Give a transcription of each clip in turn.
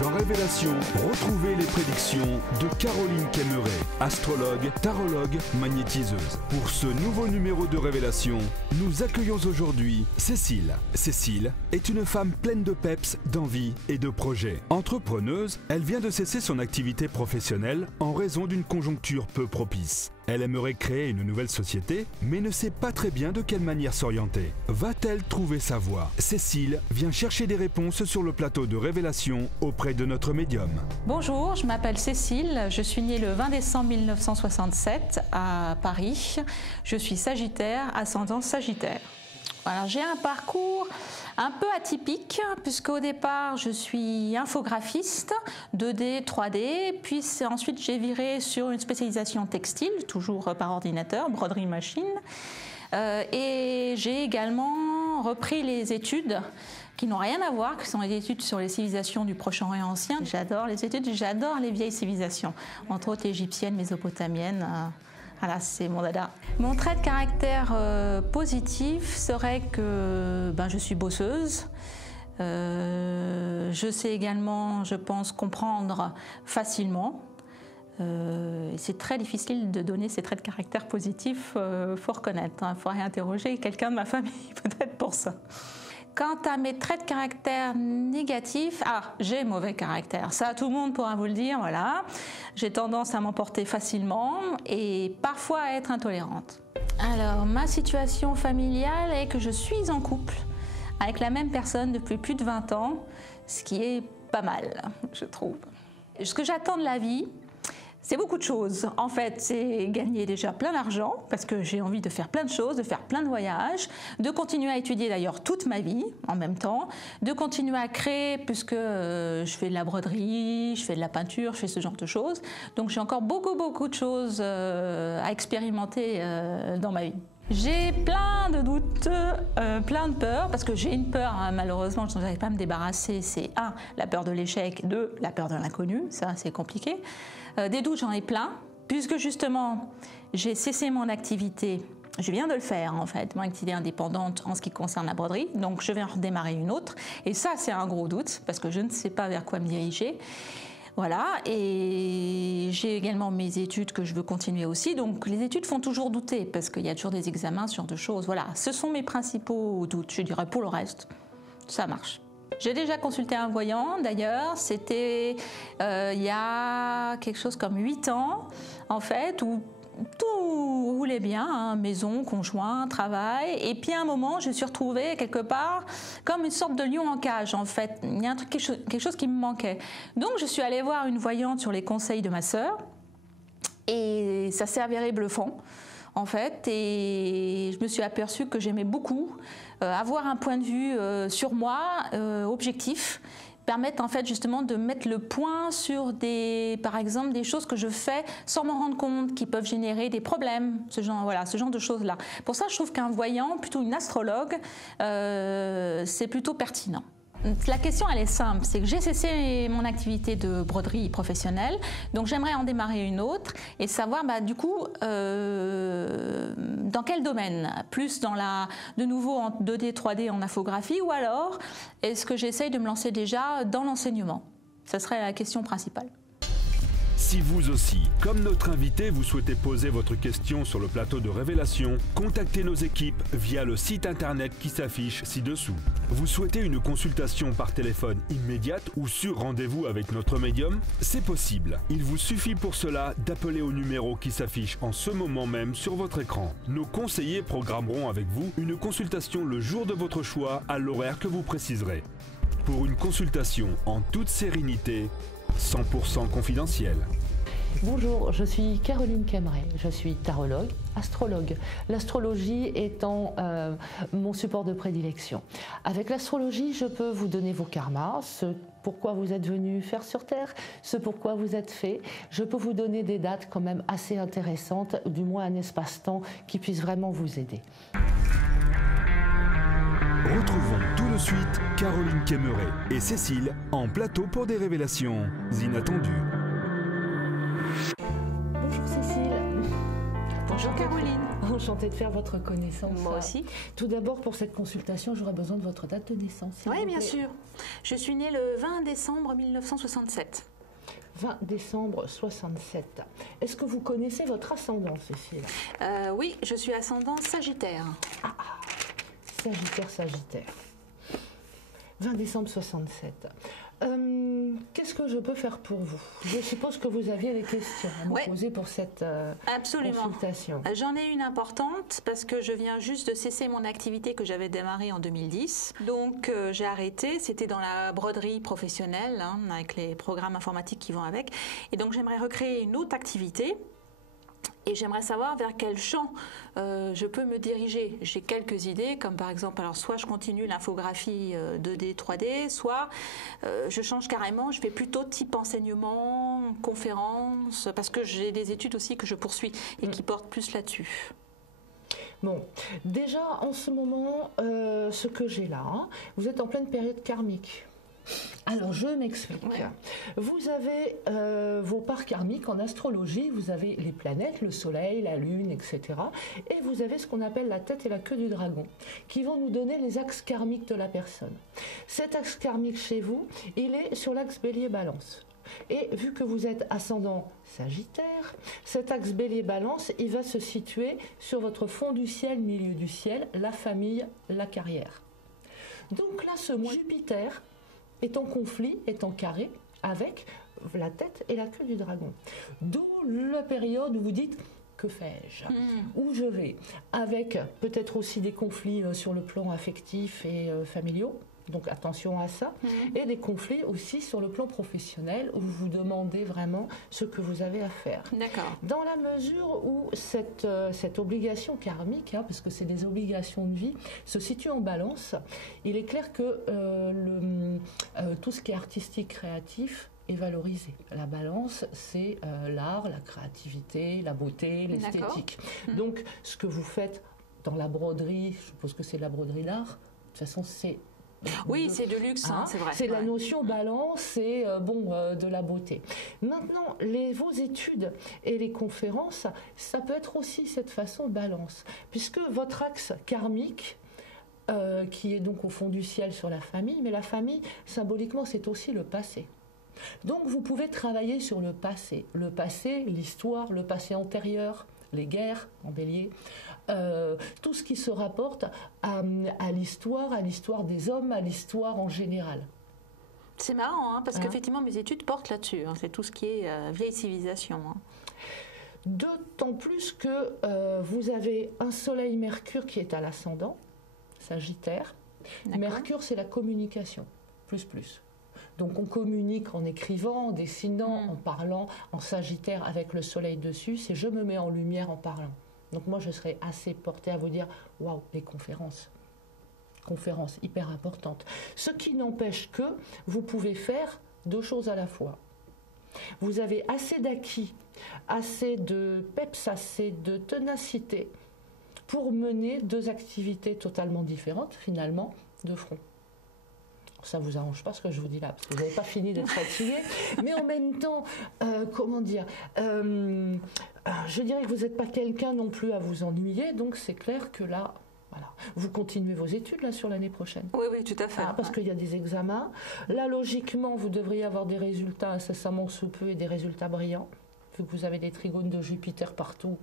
Dans Révélation, retrouvez les prédictions de Caroline Kemmeret, astrologue, tarologue, magnétiseuse. Pour ce nouveau numéro de Révélation, nous accueillons aujourd'hui Cécile. Cécile est une femme pleine de peps, d'envie et de projets. Entrepreneuse, elle vient de cesser son activité professionnelle en raison d'une conjoncture peu propice. Elle aimerait créer une nouvelle société, mais ne sait pas très bien de quelle manière s'orienter. Va-t-elle trouver sa voie? Cécile vient chercher des réponses sur le plateau de Révélation auprès de notre médium. Bonjour, je m'appelle Cécile, je suis née le 20 décembre 1967 à Paris. Je suis Sagittaire, ascendant Sagittaire. Alors, j'ai un parcours un peu atypique, puisqu'au départ, je suis infographiste, 2D, 3D, puis ensuite j'ai viré sur une spécialisation textile, toujours par ordinateur, broderie machine, et j'ai également repris les études qui n'ont rien à voir, qui sont les études sur les civilisations du Proche-Orient ancien. J'adore les études, j'adore les vieilles civilisations, entre autres égyptiennes, mésopotamiennes. Voilà, c'est mon dada. Mon trait de caractère positif serait que je suis bosseuse. Je sais également, je pense, comprendre facilement. C'est très difficile de donner ces traits de caractère positifs, faut reconnaître. Il faut réinterroger quelqu'un de ma famille peut-être pour ça. Quant à mes traits de caractère négatifs, j'ai mauvais caractère. Ça, tout le monde pourra vous le dire, voilà. J'ai tendance à m'emporter facilement et parfois à être intolérante. Alors, ma situation familiale est que je suis en couple avec la même personne depuis plus de 20 ans, ce qui est pas mal, je trouve. Ce que j'attends de la vie, c'est beaucoup de choses. En fait, c'est gagner déjà plein d'argent, parce que j'ai envie de faire plein de choses, de faire plein de voyages, de continuer à étudier d'ailleurs toute ma vie en même temps, de continuer à créer, puisque je fais de la broderie, je fais de la peinture, je fais ce genre de choses. Donc j'ai encore beaucoup de choses à expérimenter dans ma vie. J'ai plein de doutes, plein de peurs, parce que j'ai une peur, malheureusement, je n'arrive pas à me débarrasser. C'est 1, la peur de l'échec, 2, la peur de l'inconnu, ça c'est compliqué. Des doutes, j'en ai plein, puisque justement, j'ai cessé mon activité. Je viens de le faire en fait, mon activité indépendante en ce qui concerne la broderie, donc je vais en redémarrer une autre. Et ça, c'est un gros doute, parce que je ne sais pas vers quoi me diriger. Voilà, et j'ai également mes études que je veux continuer aussi, donc les études font toujours douter, parce qu'il y a toujours des examens sur deux choses. Voilà, ce sont mes principaux doutes, je dirais. Pour le reste, ça marche. J'ai déjà consulté un voyant, d'ailleurs, c'était il y a quelque chose comme 8 ans, en fait, où tout roulait bien, hein, maison, conjoint, travail, et puis à un moment, je me suis retrouvée quelque part comme une sorte de lion en cage, en fait. Il y a quelque chose qui me manquait. Donc, je suis allée voir une voyante sur les conseils de ma sœur, et ça s'est avéré bluffant, en fait, et je me suis aperçue que j'aimais beaucoup avoir un point de vue sur moi, objectif, permettre en fait justement de mettre le point sur par exemple des choses que je fais sans m'en rendre compte, qui peuvent générer des problèmes, ce genre de choses-là. Pour ça, je trouve qu'un voyant, plutôt une astrologue, c'est plutôt pertinent. La question, elle est simple, c'est que j'ai cessé mon activité de broderie professionnelle, donc j'aimerais en démarrer une autre et savoir du coup dans quel domaine, plus dans de nouveau en 2D, 3D, en infographie, ou alors est-ce que j'essaye de me lancer déjà dans l'enseignement? Ça serait la question principale. Si vous aussi, comme notre invité, vous souhaitez poser votre question sur le plateau de Révélation, contactez nos équipes via le site internet qui s'affiche ci-dessous. Vous souhaitez une consultation par téléphone immédiate ou sur rendez-vous avec notre médium? C'est possible. Il vous suffit pour cela d'appeler au numéro qui s'affiche en ce moment même sur votre écran. Nos conseillers programmeront avec vous une consultation le jour de votre choix à l'horaire que vous préciserez. Pour une consultation en toute sérénité, 100% confidentiel. Bonjour, je suis Caroline Kemmeret, je suis tarologue, astrologue. L'astrologie étant mon support de prédilection. Avec l'astrologie, je peux vous donner vos karmas, ce pourquoi vous êtes venu faire sur Terre, ce pourquoi vous êtes fait. Je peux vous donner des dates quand même assez intéressantes, du moins un espace-temps qui puisse vraiment vous aider. Retrouvons tout de suite Caroline Kemmeret et Cécile en plateau pour des révélations inattendues. Bonjour Cécile. Bonjour Caroline. Enchantée de faire votre connaissance. Moi aussi. Tout d'abord, pour cette consultation, j'aurais besoin de votre date de naissance. Oui, bien sûr. Je suis née le 20 décembre 1967. 20 décembre 67. Est-ce que vous connaissez votre ascendant, Cécile? Oui, je suis ascendant Sagittaire. Sagittaire. 20 décembre 67. Qu'est-ce que je peux faire pour vous? Je suppose que vous aviez des questions à me poser pour cette consultation. J'en ai une importante parce que je viens juste de cesser mon activité que j'avais démarrée en 2010. Donc j'ai arrêté, c'était dans la broderie professionnelle, hein, avec les programmes informatiques qui vont avec. Et donc j'aimerais recréer une autre activité. Et j'aimerais savoir vers quel champ je peux me diriger. J'ai quelques idées, comme par exemple, alors soit je continue l'infographie 2D, 3D, soit je change carrément, je fais plutôt type enseignement, conférence, parce que j'ai des études aussi que je poursuis et qui portent plus là-dessus. Bon, déjà en ce moment, ce que j'ai là, hein, vous êtes en pleine période karmique. Alors, je m'explique. Ouais. Vous avez vos parts karmiques en astrologie, vous avez les planètes, le soleil, la lune, etc. Et vous avez ce qu'on appelle la tête et la queue du dragon, qui vont nous donner les axes karmiques de la personne. Cet axe karmique chez vous, il est sur l'axe bélier-balance. Et vu que vous êtes ascendant Sagittaire, cet axe bélier-balance, il va se situer sur votre fond du ciel, milieu du ciel, la famille, la carrière. Donc là, ce mois, Jupiter est en conflit, est en carré avec la tête et la queue du dragon. D'où la période où vous dites « que fais-je ? Où je vais ?» Avec peut-être aussi des conflits sur le plan affectif et familiaux. Donc attention à ça. Et des conflits aussi sur le plan professionnel où vous vous demandez vraiment ce que vous avez à faire. D'accord. Dans la mesure où cette obligation karmique, hein, parce que c'est des obligations de vie, se situe en balance, il est clair que tout ce qui est artistique, créatif est valorisé. La balance, c'est l'art, la créativité, la beauté, l'esthétique. Donc ce que vous faites dans la broderie, je suppose que c'est de la broderie d'art, de toute façon c'est... Oui, c'est de luxe, hein, c'est vrai. C'est la notion balance et de la beauté. Maintenant, vos études et les conférences, ça peut être aussi cette façon balance, puisque votre axe karmique, qui est donc au fond du ciel sur la famille, mais la famille, symboliquement, c'est aussi le passé. Donc, vous pouvez travailler sur le passé, l'histoire, le passé antérieur, les guerres en bélier, tout ce qui se rapporte à l'histoire des hommes, à l'histoire en général. C'est marrant, hein, parce qu'effectivement mes études portent là-dessus, hein, c'est tout ce qui est vieille civilisation. Hein. D'autant plus que vous avez un soleil-mercure qui est à l'ascendant, Sagittaire. Mercure, c'est la communication, plus. Donc on communique en écrivant, en dessinant, en parlant, en Sagittaire avec le soleil dessus, c'est je me mets en lumière en parlant. Donc moi je serais assez portée à vous dire, waouh, les conférences hyper importantes. Ce qui n'empêche que vous pouvez faire deux choses à la fois. Vous avez assez d'acquis, assez de peps, assez de ténacité pour mener deux activités totalement différentes finalement de front. Ça ne vous arrange pas ce que je vous dis là, parce que vous n'avez pas fini d'être fatigué. Mais en même temps, je dirais que vous n'êtes pas quelqu'un non plus à vous ennuyer, donc c'est clair que là, voilà. Vous continuez vos études là sur l'année prochaine. Oui, tout à fait. Parce qu'il y a des examens. Là, logiquement, vous devriez avoir des résultats incessamment sous peu et des résultats brillants, vu que vous avez des trigones de Jupiter partout.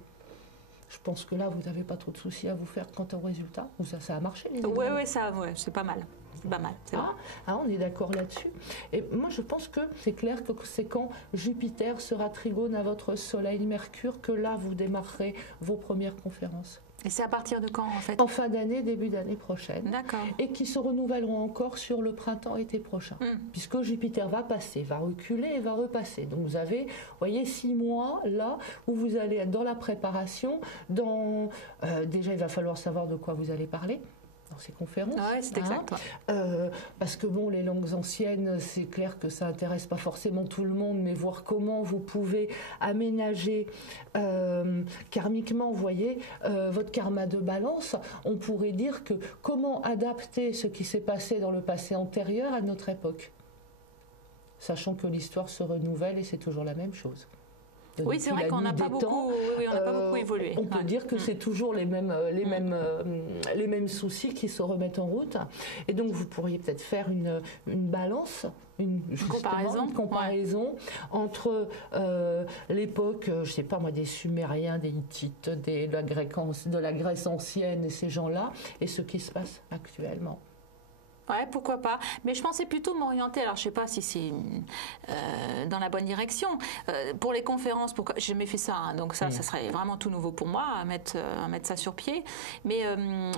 Je pense que là, vous n'avez pas trop de soucis à vous faire quant aux résultats. Ou ça a marché les examens. Oui, c'est pas mal. C'est pas mal, c'est vrai. On est d'accord là-dessus. Et moi, je pense que c'est clair que c'est quand Jupiter sera trigone à votre Soleil Mercure que là, vous démarrerez vos premières conférences. Et c'est à partir de quand, en fait? En fin d'année, début d'année prochaine. D'accord. Et qui se renouvelleront encore sur le printemps-été prochain. Puisque Jupiter va passer, va reculer et va repasser. Donc vous avez, vous voyez, 6 mois là où vous allez être dans la préparation. Déjà, il va falloir savoir de quoi vous allez parler dans ces conférences. Oui, c'est exact. Parce que bon, les langues anciennes, c'est clair que ça intéresse pas forcément tout le monde, mais voir comment vous pouvez aménager karmiquement, vous voyez, votre karma de balance, on pourrait dire que comment adapter ce qui s'est passé dans le passé antérieur à notre époque, sachant que l'histoire se renouvelle et c'est toujours la même chose. Oui, c'est vrai qu'on n'a pas beaucoup, on n'a pas beaucoup évolué. On peut dire que c'est toujours les mêmes soucis qui se remettent en route. Et donc, vous pourriez peut-être faire une balance, une comparaison entre l'époque, je ne sais pas moi, des Sumériens, des Hittites, de la Grèce ancienne et ces gens-là, et ce qui se passe actuellement. Ouais, pourquoi pas. Mais je pensais plutôt m'orienter, alors je ne sais pas si c'est dans la bonne direction. Pour les conférences, j'ai jamais fait ça, hein, donc ça serait vraiment tout nouveau pour moi, à mettre ça sur pied. Mais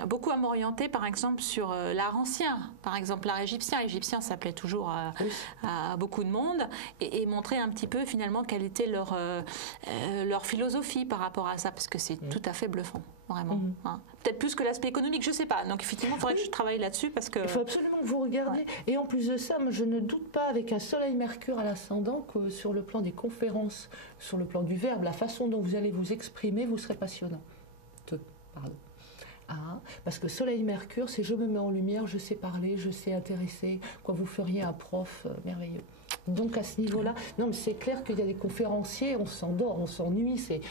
beaucoup à m'orienter, par exemple, sur l'art ancien. Par exemple, l'art égyptien. L'égyptien, ça plaît toujours à beaucoup de monde. Et montrer un petit peu, finalement, quelle était leur philosophie par rapport à ça, parce que c'est tout à fait bluffant. Vraiment. Hein. Peut-être plus que l'aspect économique, je ne sais pas. Donc effectivement, il faudrait que je travaille là-dessus parce que... Il faut absolument que vous regardiez. Et en plus de ça, je ne doute pas, avec un Soleil-Mercure à l'ascendant, que sur le plan des conférences, sur le plan du verbe, la façon dont vous allez vous exprimer, vous serez passionnant. Pardon. Parce que Soleil-Mercure, c'est je me mets en lumière, je sais parler, je sais intéresser, quoi, vous feriez un prof merveilleux. Donc à ce niveau-là, non mais c'est clair qu'il y a des conférenciers, on s'endort, on s'ennuie, c'est...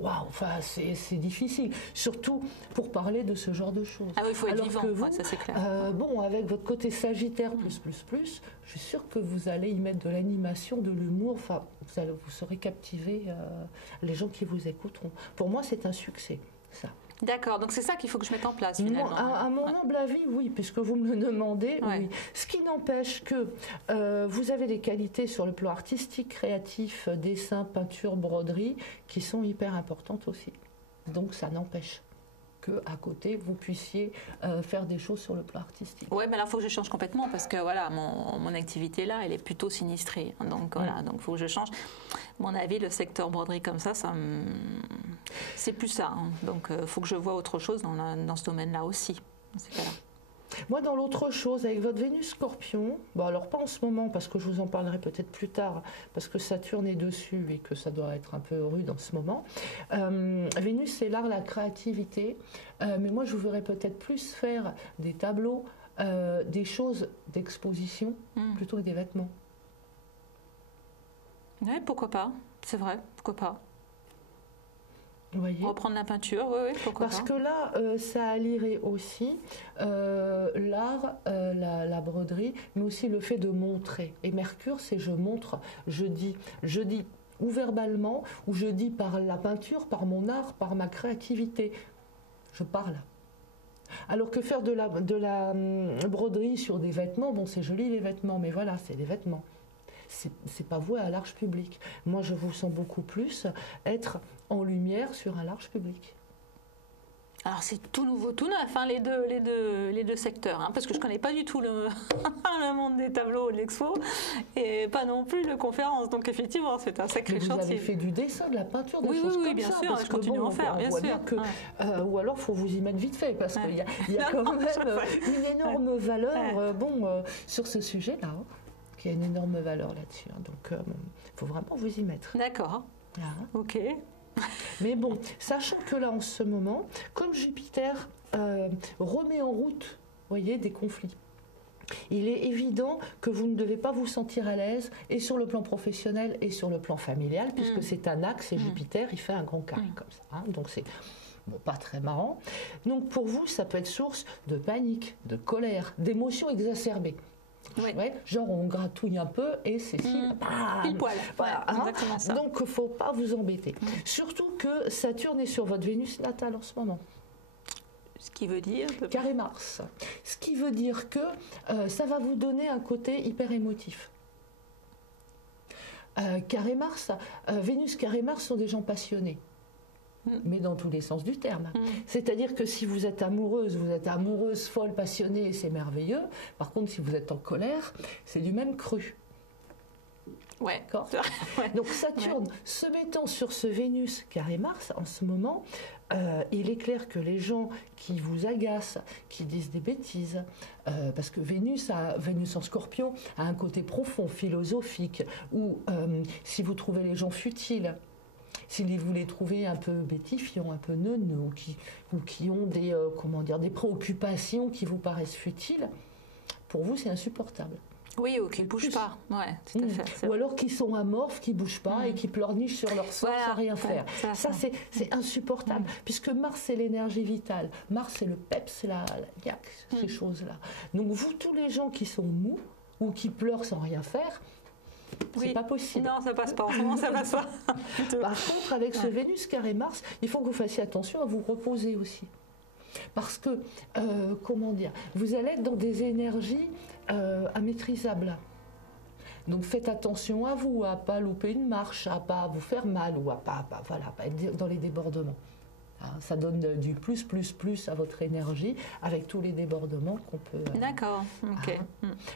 Waouh, enfin, c'est difficile, surtout pour parler de ce genre de choses. Ah oui, il faut être vivant, que vous, ça c'est clair. Avec votre côté Sagittaire plus, je suis sûre que vous allez y mettre de l'animation, de l'humour, enfin, vous saurez captiver les gens qui vous écouteront. Pour moi, c'est un succès, ça. D'accord, donc c'est ça qu'il faut que je mette en place finalement. À mon humble avis, oui, puisque vous me le demandez, oui. Ce qui n'empêche que vous avez des qualités sur le plan artistique, créatif, dessin, peinture, broderie, qui sont hyper importantes aussi. Donc ça n'empêche qu'à côté, vous puissiez faire des choses sur le plan artistique. Oui, mais là, il faut que je change complètement parce que voilà, mon activité là, elle est plutôt sinistrée. Donc voilà, donc il faut que je change. À mon avis, le secteur broderie comme ça c'est plus ça. Hein. Donc il faut que je vois autre chose dans ce domaine-là aussi, dans ces cas-là. Moi, dans l'autre chose, avec votre Vénus Scorpion, bon alors pas en ce moment, parce que je vous en parlerai peut-être plus tard, parce que Saturne est dessus et que ça doit être un peu rude en ce moment. Vénus, c'est l'art, la créativité, mais moi, je vous verrais peut-être plus faire des tableaux, des choses d'exposition, plutôt que des vêtements. Oui, pourquoi pas, c'est vrai, pourquoi pas. Vous voyez ? Reprendre la peinture, oui, pourquoi Parce pas. que là, ça allierait aussi l'art, la broderie, mais aussi le fait de montrer. Et Mercure, c'est je montre, je dis ou verbalement, ou je dis par la peinture, par mon art, par ma créativité. Je parle. Alors que faire de la broderie sur des vêtements, bon, c'est joli les vêtements, mais voilà, c'est des vêtements. C'est pas voué à large public. Moi, je vous sens beaucoup plus être en lumière sur un large public. Alors c'est tout nouveau, tout neuf, hein, les deux secteurs, hein, parce que je connais pas du tout le monde des tableaux, de l'expo, et pas non plus le conférence. Donc effectivement, c'est un sacré chantier. Vous avez fait du dessin, de la peinture, des choses oui, comme bien ça. sûr, je continue à en faire, bien sûr. Ou alors, il faut vous y mettre vite fait, parce qu'il y a quand même une énorme valeur sur ce sujet-là. Qui a une énorme valeur là-dessus. Hein. Donc, il faut vraiment vous y mettre. D'accord. Ok. Mais bon, sachant que là, en ce moment, comme Jupiter remet en route, voyez, des conflits, il est évident que vous ne devez pas vous sentir à l'aise, et sur le plan professionnel et sur le plan familial, puisque c'est un axe, et Jupiter, il fait un grand carré comme ça. Hein. Donc, c'est... Bon, pas très marrant. Donc, pour vous, ça peut être source de panique, de colère, d'émotions exacerbées. Oui. Ouais, genre on gratouille un peu et Cécile, pile poil. Voilà, exactement ça. Donc il ne faut pas vous embêter. Surtout que Saturne est sur votre Vénus natale en ce moment. Ce qui veut dire Carré Mars. Ce qui veut dire que ça va vous donner un côté hyper émotif. Carré Mars, Vénus Carré Mars sont des gens passionnés. Mais dans tous les sens du terme. C'est-à-dire que si vous êtes amoureuse, folle, passionnée, c'est merveilleux. Par contre, si vous êtes en colère, c'est du même cru. Ouais. D'accord. Donc Saturne, se mettant sur ce Vénus carré Mars, en ce moment, il est clair que les gens qui vous agacent, qui disent des bêtises, parce que Vénus en Scorpion a un côté profond, philosophique, où si vous trouvez les gens futiles, si vous les trouvez un peu bêtifiants, un peu neuneux, ou qui ont des préoccupations qui vous paraissent futiles, pour vous, c'est insupportable. Oui, ou qui ne bougent pas. Ouais, tout à fait. Ou alors qui sont amorphes, qui ne bougent pas et qui pleurnichent sur leur sort sans rien faire. Ça, c'est insupportable, puisque Mars, c'est l'énergie vitale. Mars, c'est le peps, c'est la niaque, ces choses-là. Donc vous, tous les gens qui sont mous ou qui pleurent sans rien faire, c'est pas possible. Non, ça passe pas. En ce moment, ça passe pas. Par contre, avec ce Vénus carré Mars, il faut que vous fassiez attention à vous reposer aussi. Parce que, comment dire, vous allez être dans des énergies immaîtrisables. Donc faites attention à vous, à ne pas louper une marche, à ne pas vous faire mal ou à pas être dans les débordements. Hein, ça donne du plus à votre énergie avec tous les débordements qu'on peut... D'accord, ok.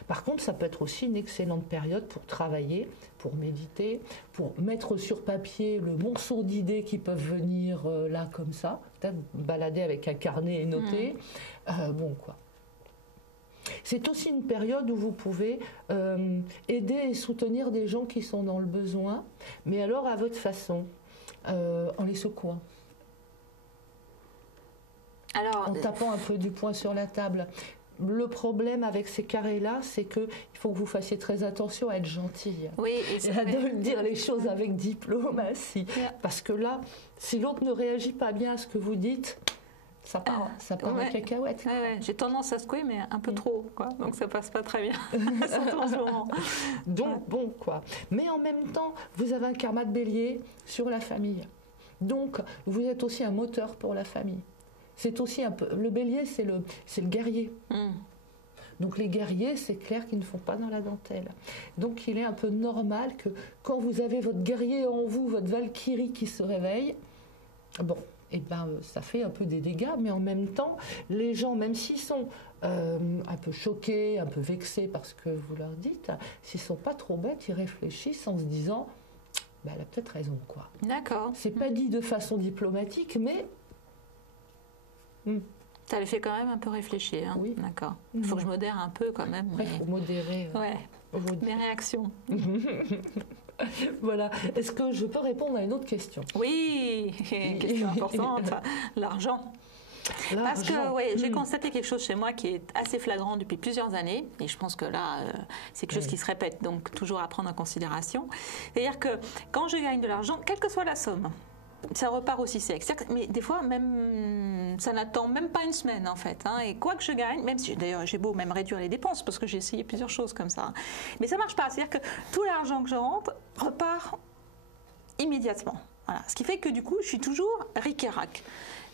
Par contre, ça peut être aussi une excellente période pour travailler, pour méditer, pour mettre sur papier le monceau d'idées qui peuvent venir là comme ça, peut-être balader avec un carnet et noter. Bon, quoi. C'est aussi une période où vous pouvez aider et soutenir des gens qui sont dans le besoin, mais alors à votre façon, en les secouant. Alors, en tapant un peu du poing sur la table. Le problème avec ces carrés-là, c'est qu'il faut que vous fassiez très attention à être gentil. Oui, et à dire les choses avec diplomatie. Parce que là, si l'autre ne réagit pas bien à ce que vous dites, ça part en cacahuète. J'ai tendance à secouer, mais un peu trop, quoi. Donc ça passe pas très bien, surtout en ce moment. Donc bon, quoi. Mais en même temps, vous avez un karma de bélier sur la famille. Donc vous êtes aussi un moteur pour la famille. C'est aussi un peu... Le bélier, c'est le guerrier. Donc les guerriers, c'est clair qu'ils ne font pas dans la dentelle. Donc il est un peu normal que quand vous avez votre guerrier en vous, votre valkyrie qui se réveille, bon, et ben ça fait un peu des dégâts, mais en même temps, les gens, même s'ils sont un peu choqués, un peu vexés parce que vous leur dites, s'ils ne sont pas trop bêtes, ils réfléchissent en se disant, ben, elle a peut-être raison, quoi. D'accord. C'est pas dit de façon diplomatique, mais... Ça les fait quand même un peu réfléchir. Hein. Oui. D'accord. Il faut que je modère un peu quand même. Il faut modérer. Mes réactions. Voilà. Est-ce que je peux répondre à une autre question? Oui, question importante. L'argent. Parce que j'ai constaté quelque chose chez moi qui est assez flagrant depuis plusieurs années, et je pense que là, c'est quelque chose qui se répète, donc toujours à prendre en considération. C'est-à-dire que quand je gagne de l'argent, quelle que soit la somme, ça repart aussi sec. Mais des fois, même, ça n'attend même pas une semaine, en fait. Hein. Et quoi que je gagne, même si d'ailleurs j'ai beau même réduire les dépenses, parce que j'ai essayé plusieurs choses comme ça, hein. Mais ça ne marche pas. C'est-à-dire que tout l'argent que je rentre repart immédiatement. Voilà. Ce qui fait que du coup, je suis toujours ric-et-rac.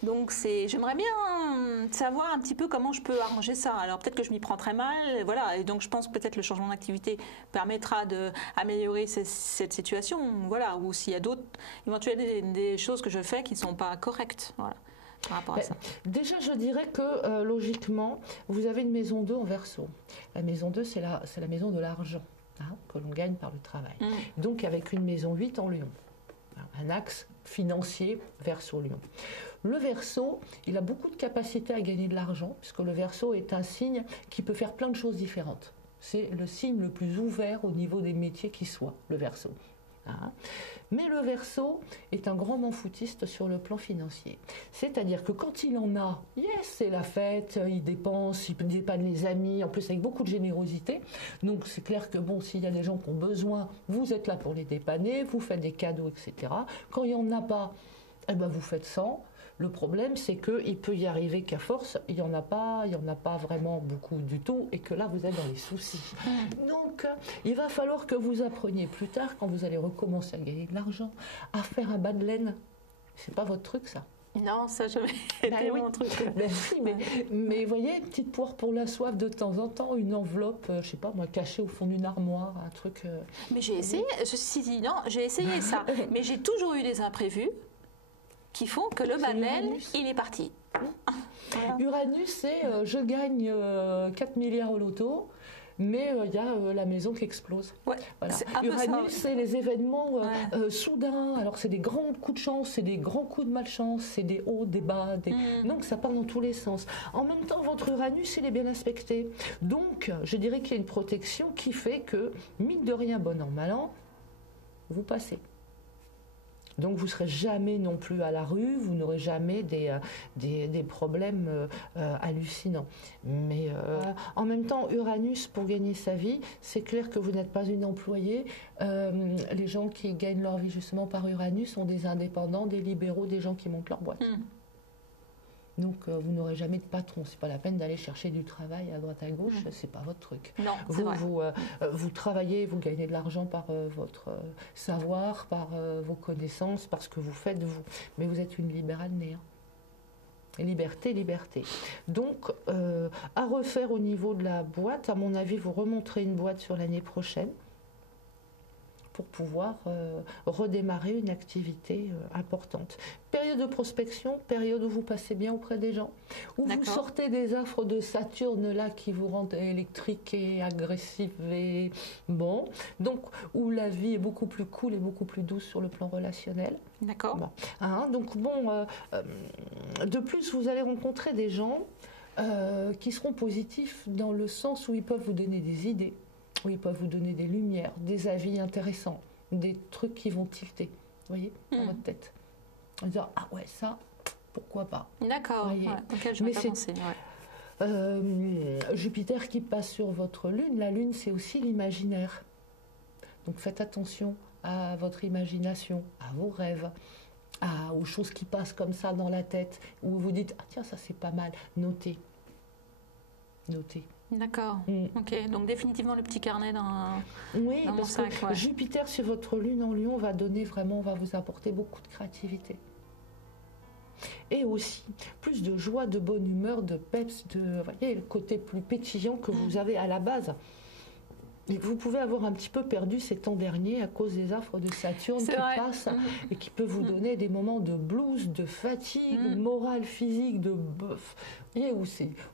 Donc j'aimerais bien savoir un petit peu comment je peux arranger ça. Alors peut-être que je m'y prends très mal, voilà. Et donc je pense que peut-être le changement d'activité permettra d'améliorer cette situation, voilà. Ou s'il y a d'autres, éventuellement des choses que je fais qui ne sont pas correctes, voilà, par rapport à ça. Déjà, je dirais que logiquement, vous avez une maison 2 en Verseau. La maison 2, c'est la maison de l'argent, hein, que l'on gagne par le travail. Donc avec une maison 8 en Lion, un axe financier Verseau-Lion. Le Verseau, il a beaucoup de capacité à gagner de l'argent, puisque le Verseau est un signe qui peut faire plein de choses différentes. C'est le signe le plus ouvert au niveau des métiers qui soit, le Verseau. Hein. Mais le Verseau est un grand m'en-foutiste sur le plan financier. C'est-à-dire que quand il en a, c'est la fête, il dépense, il dépanne les amis, en plus avec beaucoup de générosité. Donc c'est clair que bon, s'il y a des gens qui ont besoin, vous êtes là pour les dépanner, vous faites des cadeaux, etc. Quand il n'y en a pas, eh ben vous faites sans. Le problème, c'est qu'il peut y arriver qu'à force, il n'y en a pas vraiment beaucoup du tout, et que là, vous êtes dans les soucis. Donc, il va falloir que vous appreniez plus tard, quand vous allez recommencer à gagner de l'argent, à faire un bas de laine. C'est pas votre truc, ça. Non, ça, jamais été mon truc. Mais vous voyez, une petite poire pour la soif de temps en temps, une enveloppe, je sais pas moi, cachée au fond d'une armoire, un truc... Mais j'ai essayé, ceci dit, non, j'ai essayé ça, mais j'ai toujours eu des imprévus qui font que le bas de laine, il est parti. Voilà. Uranus, c'est je gagne 4 milliards au loto, mais il y a la maison qui explose. Ouais, voilà. Uranus, c'est les événements soudains. Alors, c'est des grands coups de chance, c'est des grands coups de malchance, c'est des hauts, des bas. Donc, ça part dans tous les sens. En même temps, votre Uranus, il est bien aspecté. Donc, je dirais qu'il y a une protection qui fait que, mine de rien, bon an, mal an, vous passez. Donc vous ne serez jamais non plus à la rue, vous n'aurez jamais des problèmes hallucinants. Mais en même temps, Uranus, pour gagner sa vie, c'est clair que vous n'êtes pas une employée. Les gens qui gagnent leur vie justement par Uranus sont des indépendants, des libéraux, des gens qui montent leur boîte. Donc vous n'aurez jamais de patron, c'est pas la peine d'aller chercher du travail à droite à gauche, c'est pas votre truc. Non, c'est vrai. Vous travaillez, vous gagnez de l'argent par votre savoir, par vos connaissances, par ce que vous faites vous. Mais vous êtes une libérale née. Liberté, liberté. Donc à refaire au niveau de la boîte, à mon avis, vous remonterez une boîte sur l'année prochaine pour pouvoir redémarrer une activité importante. Période de prospection, période où vous passez bien auprès des gens, où vous sortez des affres de Saturne là qui vous rendent électrique et agressif et bon, donc où la vie est beaucoup plus cool et beaucoup plus douce sur le plan relationnel. D'accord. Bon. Donc bon, de plus vous allez rencontrer des gens qui seront positifs dans le sens où ils peuvent vous donner des idées, où ils peuvent vous donner des lumières, des avis intéressants, des trucs qui vont tilter, vous voyez, dans votre tête. En disant, ah ouais, ça, pourquoi pas. D'accord, auquel je n'ai pas pensé. Jupiter qui passe sur votre lune, la lune c'est aussi l'imaginaire. Donc faites attention à votre imagination, à vos rêves, aux choses qui passent comme ça dans la tête, où vous dites, ah tiens, ça c'est pas mal, notez. Notez. D'accord. Ok. Donc définitivement le petit carnet dans mon parce sac. Que Jupiter sur votre lune en Lion va vous apporter beaucoup de créativité. Et aussi plus de joie, de bonne humeur, de peps, vous voyez, le côté plus pétillant que vous avez à la base. Et vous pouvez avoir un petit peu perdu ces temps derniers à cause des affres de Saturne qui passent et qui peut vous donner des moments de blues, de fatigue, morale, physique, de bœuf. Et où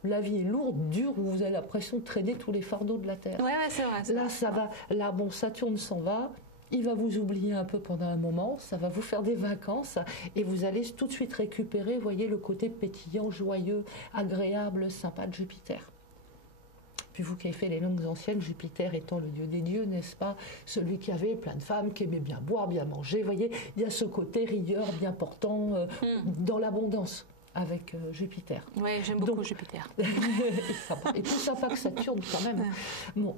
la vie est lourde, dure, où vous avez l'impression de traîner tous les fardeaux de la Terre. Ouais, c'est vrai. Là, ça va. Là, bon, Saturne s'en va. Il va vous oublier un peu pendant un moment, ça va vous faire des vacances et vous allez tout de suite récupérer, voyez, le côté pétillant, joyeux, agréable, sympa de Jupiter. Puis vous qui avez fait les langues anciennes, Jupiter étant le dieu des dieux, n'est-ce pas? Celui qui avait plein de femmes, qui aimait bien boire, bien manger. Vous voyez, il y a ce côté rieur, bien portant, dans l'abondance avec Jupiter. Oui, j'aime beaucoup Jupiter. Et plus sympa que Saturne quand même. Bon.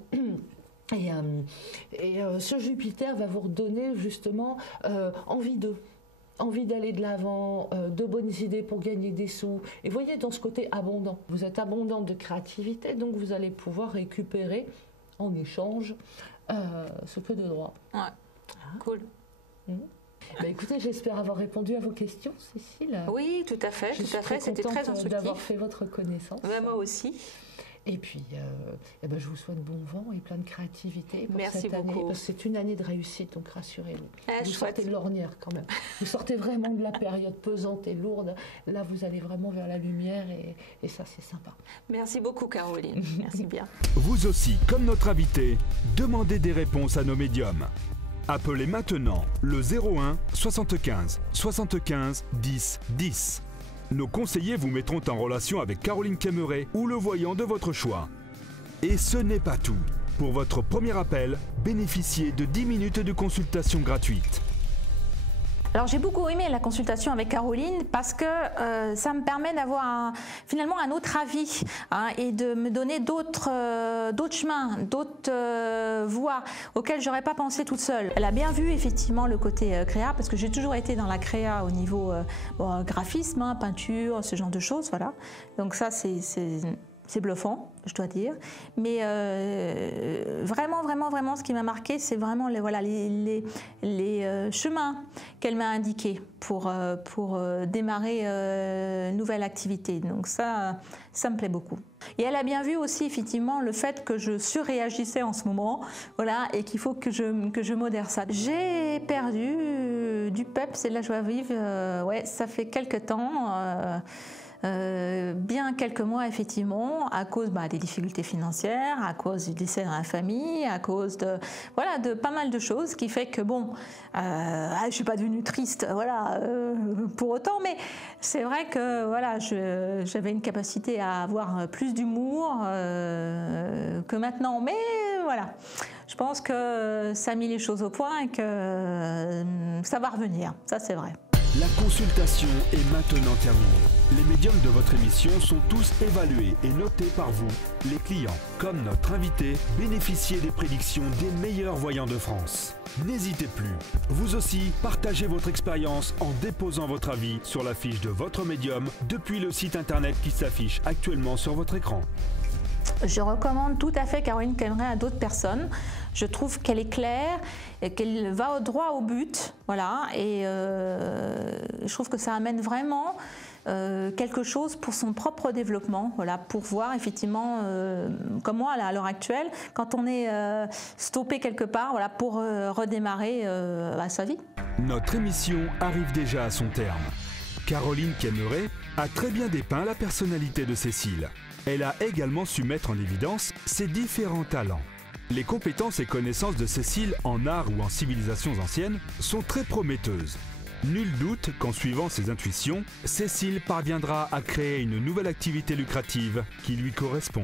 Et ce Jupiter va vous redonner justement envie d'aller de l'avant, de bonnes idées pour gagner des sous. Et voyez, dans ce côté abondant, vous êtes abondant de créativité, donc vous allez pouvoir récupérer en échange ce que de droit. Ouais, cool. Écoutez, j'espère avoir répondu à vos questions, Cécile. Oui, tout à fait, c'était très instructif. D'avoir fait votre connaissance. Moi aussi. Et puis, je vous souhaite bon vent et plein de créativité pour cette année. Beaucoup. Parce que c'est une année de réussite, donc rassurez-vous. Vous chouette. sortez de l'ornière quand même. Vous sortez vraiment de la période pesante et lourde. Là, vous allez vraiment vers la lumière et ça, c'est sympa. Merci beaucoup, Caroline. Merci bien. Vous aussi, comme notre invité, demandez des réponses à nos médiums. Appelez maintenant le 01 75 75 10 10. Nos conseillers vous mettront en relation avec Caroline Kemmeret ou le voyant de votre choix. Et ce n'est pas tout. Pour votre premier appel, bénéficiez de 10 minutes de consultation gratuite. Alors j'ai beaucoup aimé la consultation avec Caroline parce que ça me permet d'avoir finalement un autre avis et de me donner d'autres chemins, d'autres voies auxquelles j'aurais pas pensé toute seule. Elle a bien vu effectivement le côté créa parce que j'ai toujours été dans la créa au niveau graphisme, peinture, ce genre de choses, voilà. Donc ça c'est bluffant, je dois dire. Mais vraiment, ce qui m'a marqué, c'est vraiment les chemins qu'elle m'a indiqués pour démarrer une nouvelle activité. Donc ça me plaît beaucoup. Et elle a bien vu aussi effectivement le fait que je surréagissais en ce moment, voilà, et qu'il faut que je modère ça. J'ai perdu du peps et de la joie vive, ça fait quelques temps. Bien quelques mois effectivement à cause des difficultés financières, à cause du décès dans la famille, à cause de pas mal de choses qui fait que je suis pas devenue triste pour autant, mais c'est vrai que j'avais une capacité à avoir plus d'humour que maintenant, mais voilà, je pense que ça a mis les choses au point et que ça va revenir, ça c'est vrai. La consultation est maintenant terminée. Les médiums de votre émission sont tous évalués et notés par vous, les clients. Comme notre invité, bénéficiez des prédictions des meilleurs voyants de France. N'hésitez plus. Vous aussi, partagez votre expérience en déposant votre avis sur la fiche de votre médium depuis le site internet qui s'affiche actuellement sur votre écran. Je recommande tout à fait Caroline Caimeret à d'autres personnes. Je trouve qu'elle est claire, et qu'elle va droit au but, voilà, et je trouve que ça amène vraiment quelque chose pour son propre développement, voilà, pour voir effectivement, comme moi là, à l'heure actuelle, quand on est stoppé quelque part, voilà, pour redémarrer sa vie. Notre émission arrive déjà à son terme. Caroline Caimeret a très bien dépeint la personnalité de Cécile. Elle a également su mettre en évidence ses différents talents. Les compétences et connaissances de Cécile en art ou en civilisations anciennes sont très prometteuses. Nul doute qu'en suivant ses intuitions, Cécile parviendra à créer une nouvelle activité lucrative qui lui corresponde.